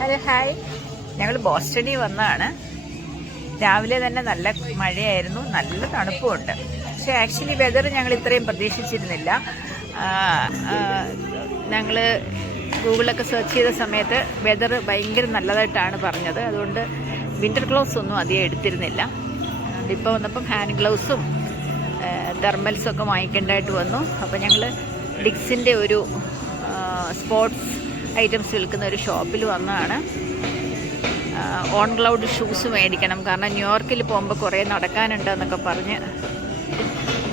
Hello hi, ഞങ്ങൾ ബോസ്റ്റണിൽ വന്നതാണ്. രാവിലെ തന്നെ നല്ല മഴയായിരുന്നു, നല്ല തണുപ്പുമുണ്ട്. പക്ഷേ ആക്ച്വലി വെതർ ഞങ്ങൾ ഇത്രയും പ്രതീക്ഷിച്ചിരുന്നില്ല. ഞങ്ങൾ ഗൂഗിളൊക്കെ സെർച്ച് ചെയ്ത സമയത്ത് വെതർ ഭയങ്കര നല്ലതായിട്ടാണ് പറഞ്ഞത്. അതുകൊണ്ട് വിൻ്റർ ഗ്ലൗസ് ഒന്നും അധികം എടുത്തിരുന്നില്ല. അതുകൊണ്ട് ഇപ്പോൾ വന്നപ്പം ഹാൻഡ് ഗ്ലൗസും തെർമൽസൊക്കെ വാങ്ങിക്കേണ്ടതായിട്ട് വന്നു. അപ്പോൾ ഞങ്ങൾ ഡിക്സിൻ്റെ ഒരു സ്പോർട്സ് ഐറ്റംസ് വിൽക്കുന്ന ഒരു ഷോപ്പിൽ വന്നതാണ്. ഓൺ ക്ലൗഡ് ഷൂസ് മേടിക്കണം, കാരണം ന്യൂയോർക്കിൽ പോകുമ്പോൾ കുറേ നടക്കാനുണ്ട് എന്നൊക്കെ പറഞ്ഞ്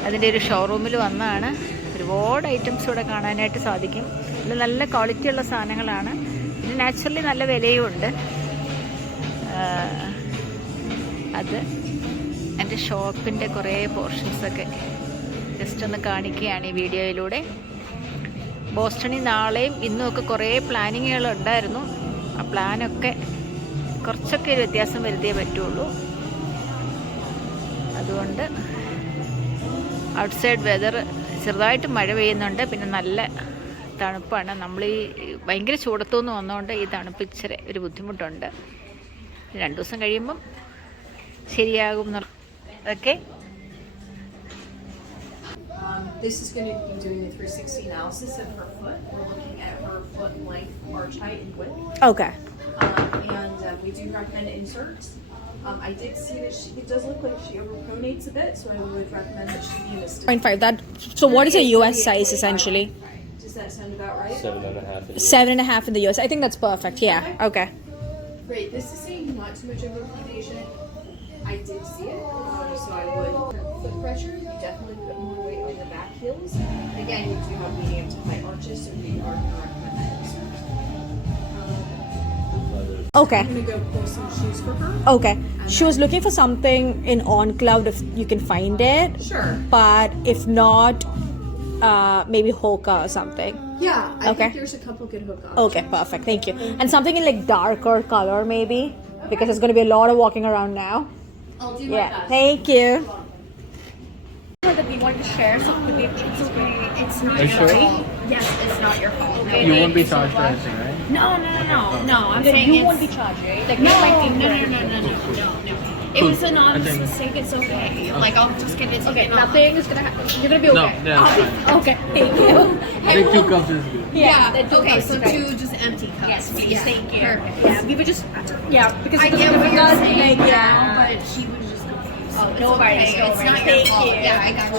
അതിൻ്റെ ഒരു ഷോറൂമിൽ വന്നതാണ്. ഒരുപാട് ഐറ്റംസ് ഇവിടെ കാണാനായിട്ട് സാധിക്കും. ഇത് നല്ല ക്വാളിറ്റിയുള്ള സാധനങ്ങളാണ്. ഇത് നാച്ചുറലി നല്ല വിലയും ഉണ്ട്. അത് എൻ്റെ ഷോപ്പിൻ്റെ കുറേ പോർഷൻസൊക്കെ ജസ്റ്റ് ഒന്ന് കാണിക്കുകയാണ് ഈ വീഡിയോയിലൂടെ. ബോസ്റ്റണിൽ നാളെയും ഇന്നുമൊക്കെ കുറേ പ്ലാനിങ്ങുകളുണ്ടായിരുന്നു. ആ പ്ലാനൊക്കെ കുറച്ചൊക്കെ ഒരു വ്യത്യാസം വരുത്തിയേ പറ്റുള്ളൂ. അതുകൊണ്ട് ഔട്ട്സൈഡ് വെതർ ചെറുതായിട്ട് മഴ പെയ്യുന്നുണ്ട്, പിന്നെ നല്ല തണുപ്പാണ്. നമ്മൾ ഈ ഭയങ്കര ചൂടത്തുനിന്ന് വന്നതുകൊണ്ട് ഈ തണുപ്പ് ഇച്ചിരി ഒരു ബുദ്ധിമുട്ടുണ്ട്. 2 ദിവസം കഴിയുമ്പം ശരിയാകും. Okay. This is going to be doing the 360 analysis of her foot. We're looking at her foot length, arch height, and width. Okay. And we do recommend inserts. I did see that it does look like she overpronates a bit, so I would recommend that she be in a 0.5. That. So what is a US size essentially? Does that sound about right? 7.5. 7.5 in the US. I think that's perfect. Yeah. Okay. Great. This is saying not too much overpronation. I did see it, so I would. Foot pressure, you definitely put more weight on the back heels. Again, you do have medium to high arches, so we are going to recommend that insert. Okay. I'm going to go pull some shoes for her. Okay. She was looking for something in On Cloud if you can find it. Sure. But if not, maybe Hoka or something. Yeah, I Okay. think there's a couple good hook options. Okay, perfect. Thank you. And something in like darker color maybe, because there's going to be a lot of walking around now. I'll do Yeah. Thank you. That we want to share something with you. It's not Are you your sure? fault. Yes, it's not your fault. Okay? You won't be charged for anything, right? No. I'm saying You it's, won't be charged, right? Like No, you might be no. It Cool. was an honest Okay. mistake. It's okay. Like I'll just get it. Okay, taken off. nothing is gonna happen. You're gonna be No, okay. yeah, it's fine. Okay, thank you. I think 2 cups is good. Yeah. Okay, so right. 2 just empty cups. Yes, please. Yeah. Thank you. Perfect. Yeah, we were just because I it was get what you're difficult, saying like, now, but she was just confused. So no it's worries, okay. no It's not worries. your Thank fault. you. Yeah, I got you.